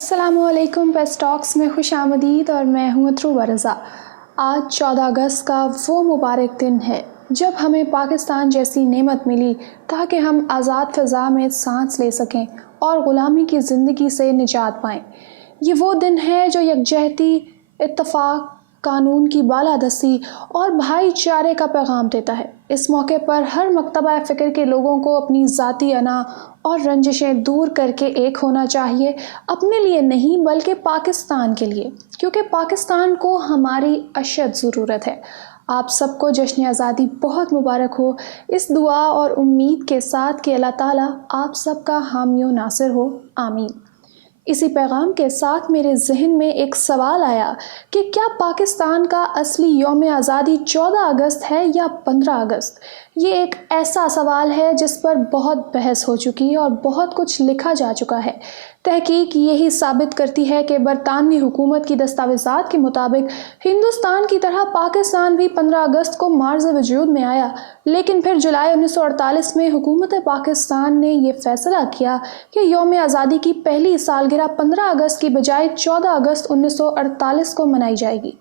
अस्सलामु अलैकुम paste talks में खुश आमदीद और मैं हूँ अतरूबा रज़ा। आज 14 अगस्त का वो मुबारक दिन है जब हमें पाकिस्तान जैसी नेमत मिली ताकि हम आज़ाद फ़िज़ा में सांस ले सकें और ग़ुलामी की ज़िंदगी से निजात पाएँ। ये वो दिन है जो यकजहती, इत्तफ़ाक़, कानून की बालादस्ती और भाईचारे का पैगाम देता है। इस मौके पर हर मकतबा फ़िक्र के लोगों को अपनी ज़ाती अना और रंजिशें दूर करके एक होना चाहिए, अपने लिए नहीं बल्कि पाकिस्तान के लिए, क्योंकि पाकिस्तान को हमारी अशद ज़रूरत है। आप सबको जश्न आज़ादी बहुत मुबारक हो, इस दुआ और उम्मीद के साथ कि अल्लाह ताला आप सबका हामी व नासिर हो, आमीन। इसी पैगाम के साथ मेरे जहन में एक सवाल आया कि क्या पाकिस्तान का असली यौम आज़ादी 14 अगस्त है या 15 अगस्त। ये एक ऐसा सवाल है जिस पर बहुत बहस हो चुकी है और बहुत कुछ लिखा जा चुका है। तहकीक यही साबित करती है कि बरतानवी हुकूमत की दस्तावेज़ात के मुताबिक हिंदुस्तान की तरह पाकिस्तान भी 15 अगस्त को मार्ज़ वजूद में आया, लेकिन फिर जुलाई 1948 में हुकूमत पाकिस्तान ने यह फ़ैसला किया कि यौम आज़ादी की पहली सालगिरह 15 अगस्त की बजाय 14 अगस्त 1948 को मनाई जाएगी।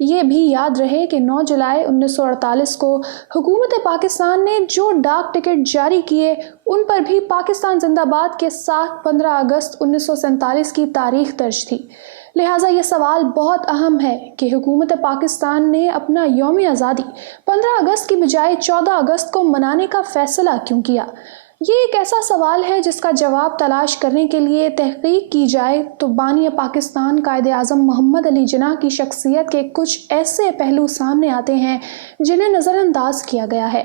ये भी याद रहे कि 9 जुलाई 1948 को हुकूमत पाकिस्तान ने जो डाक टिकट जारी किए उन पर भी पाकिस्तान जिंदाबाद के साथ 15 अगस्त 1947 की तारीख दर्ज थी। लिहाजा ये सवाल बहुत अहम है कि हुकूमत पाकिस्तान ने अपना यौम आज़ादी 15 अगस्त की बजाय 14 अगस्त को मनाने का फ़ैसला क्यों किया। ये एक ऐसा सवाल है जिसका जवाब तलाश करने के लिए तहकीक की जाए तो बानी पाकिस्तान कायद-ए-आज़म मोहम्मद अली जिन्ना की शख्सियत के कुछ ऐसे पहलू सामने आते हैं जिन्हें नज़रअंदाज किया गया है।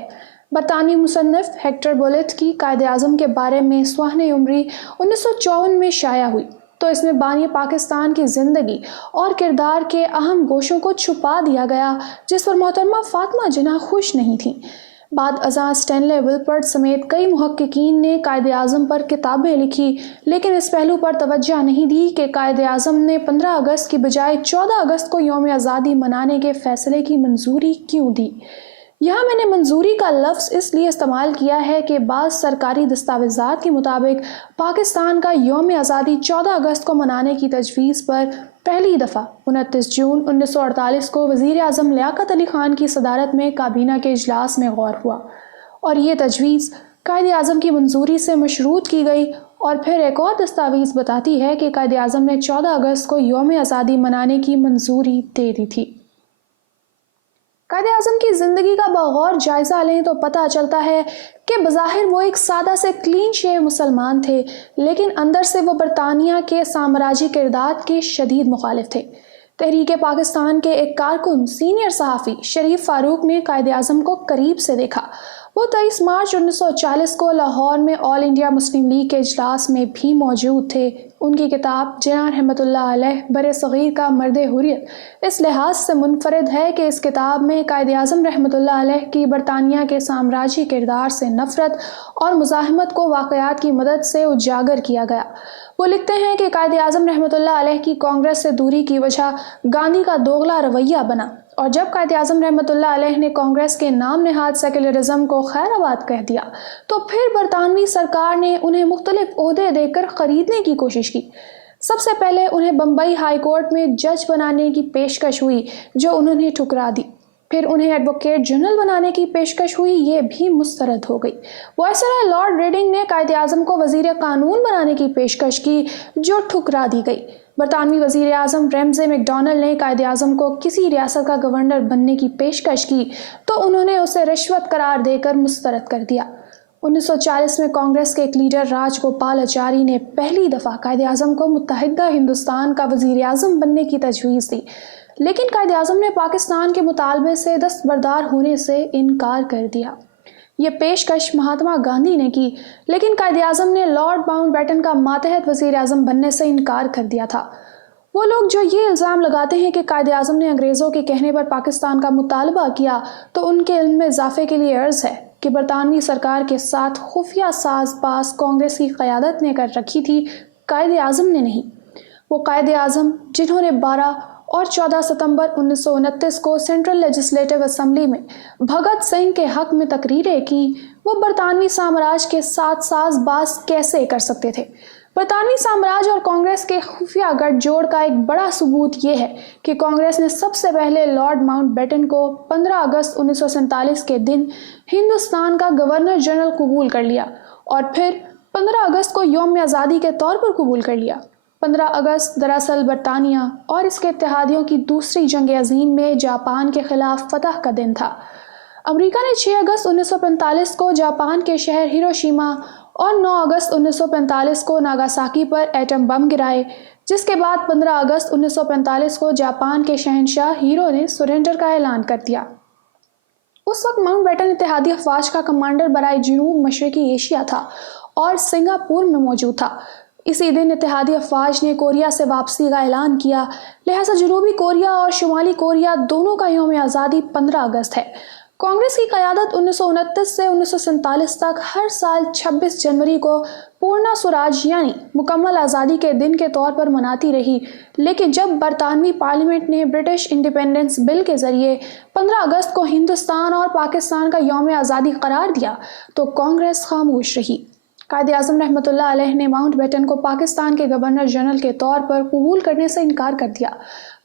बरतानी मुसन्निफ हेक्टर बुलेट की कायद-ए-आज़म के बारे में सुहाने उम्री 1954 में शाया हुई तो इसमें बानी पाकिस्तान की ज़िंदगी और किरदार के अहम गोशों को छुपा दिया गया जिस पर मोहतरमा फ़ातिमा जिन्ना खुश नहीं थी। बाद अज़ां स्टैनले विल्पर्ट समेत कई मुहक्किकीन ने कायद-ए-आज़म पर किताबें लिखी, लेकिन इस पहलू पर तवज्जो नहीं दी कि कायद-ए-आज़म ने 15 अगस्त की बजाय 14 अगस्त को यौम आज़ादी मनाने के फ़ैसले की मंजूरी क्यों दी। यहाँ मैंने मंजूरी का लफ्ज़ इसलिए इस्तेमाल किया है कि बाज़ सरकारी दस्तावेज़ात के मुताबिक पाकिस्तान का यौम आज़ादी 14 अगस्त को मनाने की तजवीज़ पर पहली दफ़ा 29 जून 1948 को वज़ीर आज़म लियाकत अली ख़ान की सदारत में काबीना के इजलास में गौर हुआ और ये तजवीज़ कायद-ए-आज़म की मंजूरी से मशरूत की गई। और फिर एक और दस्तावेज़ बताती है कि कायद-ए-आज़म ने 14 अगस्त को यौम आज़ादी मनाने की मंजूरी दे दी थी। कायद-ए-आज़म की ज़िंदगी का बगौर जायज़ा लें तो पता चलता है कि बज़ाहिर वो एक सादा से क्लीन शेव मुसलमान थे, लेकिन अंदर से वो बरतानिया के साम्राज्य किरदार के शदीद मुखालिफ थे। तहरीक पाकिस्तान के एक कारकुन सीनियर सहाफ़ी शरीफ फ़ारूक ने कायद-ए-आज़म को करीब से देखा। वो 23 मार्च 1940 को लाहौर में ऑल इंडिया मुस्लिम लीग के इजलास में भी मौजूद थे। उनकी किताब जिन्ना रहमतुल्लाह अलैह बरे-सग़ीर का मर्द हुर्रियत इस लिहाज से मुनफरिद है कि इस किताब में कायद-ए-आज़म रहमतुल्लाह अलैह की बरतानिया के साम्राज्य किरदार से नफ़रत और मुज़ाहमत को वाक़यात की मदद से उजागर किया गया। वो लिखते हैं कि कायद-ए-आज़म रहमतुल्लाह अलैह की कांग्रेस से दूरी की वजह गांधी का दोगला रवैया बना और जब कायद-ए-आज़म रहमतुल्लाह अलैह ने कांग्रेस के नाम नेहाद सेकुलरिज़म को खैराबाद कह दिया तो फिर बरतानवी सरकार ने उन्हें मुख्तलिफ ओहदे देकर ख़रीदने की कोशिश की। सबसे पहले उन्हें बम्बई हाई कोर्ट में जज बनाने की पेशकश हुई जो उन्होंने ठुकरा दी। फिर उन्हें एडवोकेट जनरल बनाने की पेशकश हुई, ये भी मुस्तरद हो गई। वायसराय लॉर्ड रेडिंग ने कायद-ए-आज़म को वज़ीर कानून बनाने की पेशकश की जो ठुकरा दी गई। बरतानवी वज़ीर आज़म रैमज़े मैकडॉनल्ड ने कायद-ए-आज़म को किसी रियासत का गवर्नर बनने की पेशकश की तो उन्होंने उसे रिश्वत करार देकर मुस्तरद कर दिया। 1940 में कांग्रेस के एक लीडर राजगोपालाचारी ने पहली दफ़ा कायद-ए-आज़म को मुत्तहिदा हिंदुस्तान का वज़ीर आज़म बनने की तजवीज़ दी, लेकिन कायद-ए-आज़म ने पाकिस्तान के मुतालबे से दस्तबरदार होने से इनकार कर दिया। ये पेशकश महात्मा गांधी ने की, लेकिन कायद-ए-आज़म ने लॉर्ड माउंटबेटन का मातहत वज़ीर आज़म बनने से इनकार कर दिया था। वो लोग जो ये इल्ज़ाम लगाते हैं कि कायद-ए-आज़म ने अंग्रेज़ों के कहने पर पाकिस्तान का मुतालबा किया तो उनके इल्म में इजाफे के लिए अर्ज़ है कि बरतानवी सरकार के साथ खुफिया साज़बाज़ कांग्रेस की क़यादत ने कर रखी थी, कायद-ए-आज़म ने नहीं। वो कायद-ए-आज़म जिन्होंने 12 और 14 सितंबर 1929 को सेंट्रल लेजिस्लेटिव असम्बली में भगत सिंह के हक़ में तकरीरें की, वो बरतानवी साम्राज्य के साथ साज़बाज़ कैसे कर सकते थे। برطانوی سامراج اور کانگریس کے خفیہ گٹھ جوڑ کا ایک بڑا ثبوت یہ ہے کہ کانگریس نے سب سے پہلے لارڈ ماؤنٹ بیٹن کو 15 اگست 1947 کے دن ہندوستان کا گورنر جنرل قبول کر لیا اور پھر 15 اگست کو یوم آزادی کے طور پر قبول کر لیا۔ 15 اگست دراصل برطانیہ اور اس کے اتحادیوں کی دوسری جنگ عظیم میں جاپان کے خلاف فتح کا دن تھا۔ امریکہ نے 6 اگست 1945 کو جاپان کے شہر ہیروشیما اور 9 اگست 1945 کو ناگاساکی پر ایٹم بم گرائے، جس کے بعد 15 اگست 1945 کو جاپان کے شہنشاہ ہیرو نے سرنڈر کا اعلان کر دیا۔ اس وقت ماؤنٹ بیٹن اتحادی افواج کا کمانڈر برائے جنوب مشرقی ایشیا تھا اور سنگاپور میں موجود تھا۔ اسی دن اتحادی افواج نے کوریا سے واپسی کا اعلان کیا، لہٰذا جنوبی کوریا اور شمالی کوریا دونوں کا یوم آزادی 15 اگست ہے۔ کانگریس کی قیادت 1929 سے 1947 تک ہر سال 26 جنوری کو پورنا سوراج یعنی مکمل آزادی کے دن کے طور پر مناتی رہی، لیکن جب برطانوی پارلیمنٹ نے برٹش انڈیپینڈنس بل کے ذریعے 15 اگست کو ہندوستان اور پاکستان کا یوم آزادی قرار دیا تو کانگریس خاموش رہی۔ قائد اعظم رحمۃ اللہ علیہ نے ماؤنٹ بیٹن کو پاکستان کے گورنر جنرل کے طور پر قبول کرنے سے انکار کر دیا۔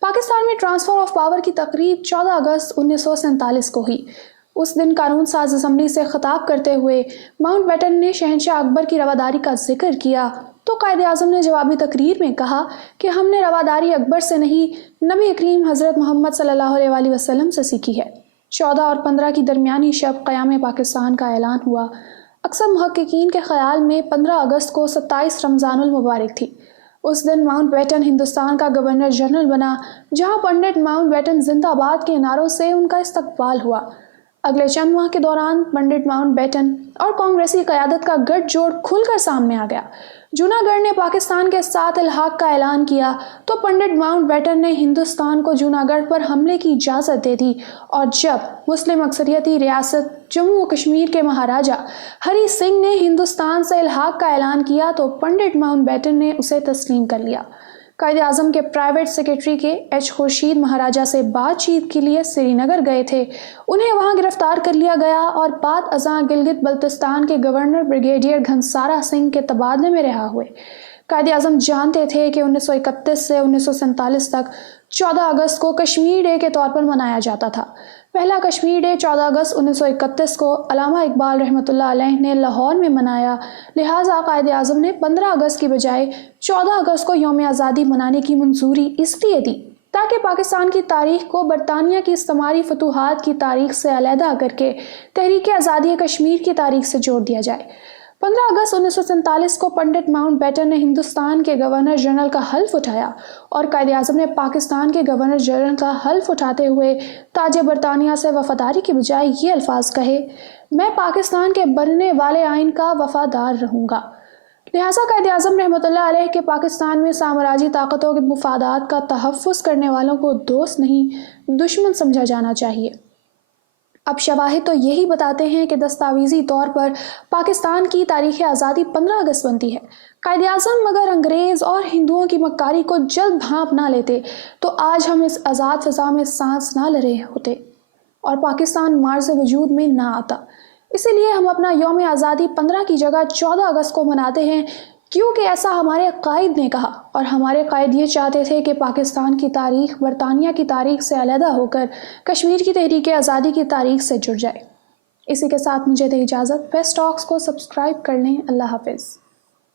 پاکستان میں ٹرانسفر آف پاور کی تقریب 14 اگست 1947 کو ہوئی۔ اس دن قانون ساز اسمبلی سے خطاب کرتے ہوئے ماؤنٹ بیٹن نے شہنشاہ اکبر کی رواداری کا ذکر کیا تو قائد اعظم نے جوابی تقریر میں کہا کہ ہم نے رواداری اکبر سے نہیں، نبی کریم حضرت محمد صلی اللہ علیہ وسلم سے سیکھی ہے۔ 14 اور 15 کی درمیانی شب قیام پاکستان کا اعلان ہوا۔ اکثر محققین کے خیال میں 15 اگست کو 27 رمضان المبارک تھی۔ اس دن ماؤنٹ بیٹن ہندوستان کا گورنر جنرل بنا، جہاں پنڈت ماؤنٹ بیٹن زندہ باد کے نعروں سے ان کا استقبال ہوا۔ اگلے چند ماہ کے دوران پنڈت ماؤنٹ بیٹن اور کانگریسی قیادت کا گٹھ جوڑ کھل کر سامنے آ گیا۔ جوناگڑھ نے پاکستان کے ساتھ الحاق کا اعلان کیا تو پنڈت ماؤنٹ بیٹن نے ہندوستان کو جوناگڑھ پر حملے کی اجازت دے دی، اور جب مسلم اکثریتی ریاست جموں و کشمیر کے مہاراجا ہری سنگھ نے ہندوستان سے الحاق کا اعلان کیا تو پنڈت ماؤنٹ بیٹن نے اسے تسلیم کر لیا۔ قائد اعظم کے پرائیویٹ سیکرٹری کے ایچ خورشید مہاراجا سے بات چیت کے لیے سری نگر گئے تھے، انہیں وہاں گرفتار کر لیا گیا اور بعد ازاں گلگت بلتستان کے گورنر بریگیڈیئر گھنسارا سنگھ کے تبادلے میں رہا ہوئے۔ قائد اعظم جانتے تھے کہ 1931 سے 1947 تک 14 اگست کو کشمیر ڈے کے طور پر منایا جاتا تھا۔ پہلا کشمیر ڈے 14 اگست 1931 کو علامہ اقبال رحمۃ اللہ علیہ نے لاہور میں منایا، لہٰذا قائد اعظم نے 15 اگست کی بجائے 14 اگست کو یوم آزادی منانے کی منظوری اس لیے دی تاکہ پاکستان کی تاریخ کو برطانیہ کی استعماری فتوحات کی تاریخ سے علیحدہ کر کے تحریک آزادی کشمیر کی تاریخ سے جوڑ دیا جائے۔ 15 اگست 1947 کو پنڈت ماؤنٹ بیٹن نے ہندوستان کے گورنر جنرل کا حلف اٹھایا اور قائد اعظم نے پاکستان کے گورنر جنرل کا حلف اٹھاتے ہوئے تاج برطانیہ سے وفاداری کے بجائے یہ الفاظ کہے، میں پاکستان کے بننے والے آئین کا وفادار رہوں گا۔ لہٰذا قائد اعظم رحمۃ اللہ علیہ کے پاکستان میں سامراجی طاقتوں کے مفادات کا تحفظ کرنے والوں کو دوست نہیں دشمن سمجھا جانا چاہیے۔ اب شواہد تو یہی بتاتے ہیں کہ دستاویزی طور پر پاکستان کی تاریخ آزادی 15 اگست بنتی ہے۔ قائد اعظم اگر انگریز اور ہندوؤں کی مکاری کو جلد بھانپ نہ لیتے تو آج ہم اس آزاد فضا میں سانس نہ لے رہے ہوتے اور پاکستان مارز وجود میں نہ آتا۔ اسی لیے ہم اپنا یوم آزادی 15 کی جگہ 14 اگست کو مناتے ہیں، کیونکہ ایسا ہمارے قائد نے کہا، اور ہمارے قائد یہ چاہتے تھے کہ پاکستان کی تاریخ برطانیہ کی تاریخ سے علیحدہ ہو کر کشمیر کی تحریک آزادی کی تاریخ سے جڑ جائے۔ اسی کے ساتھ مجھے دے اجازت، بیسٹ ٹاکس کو سبسکرائب کر لیں۔ اللہ حافظ۔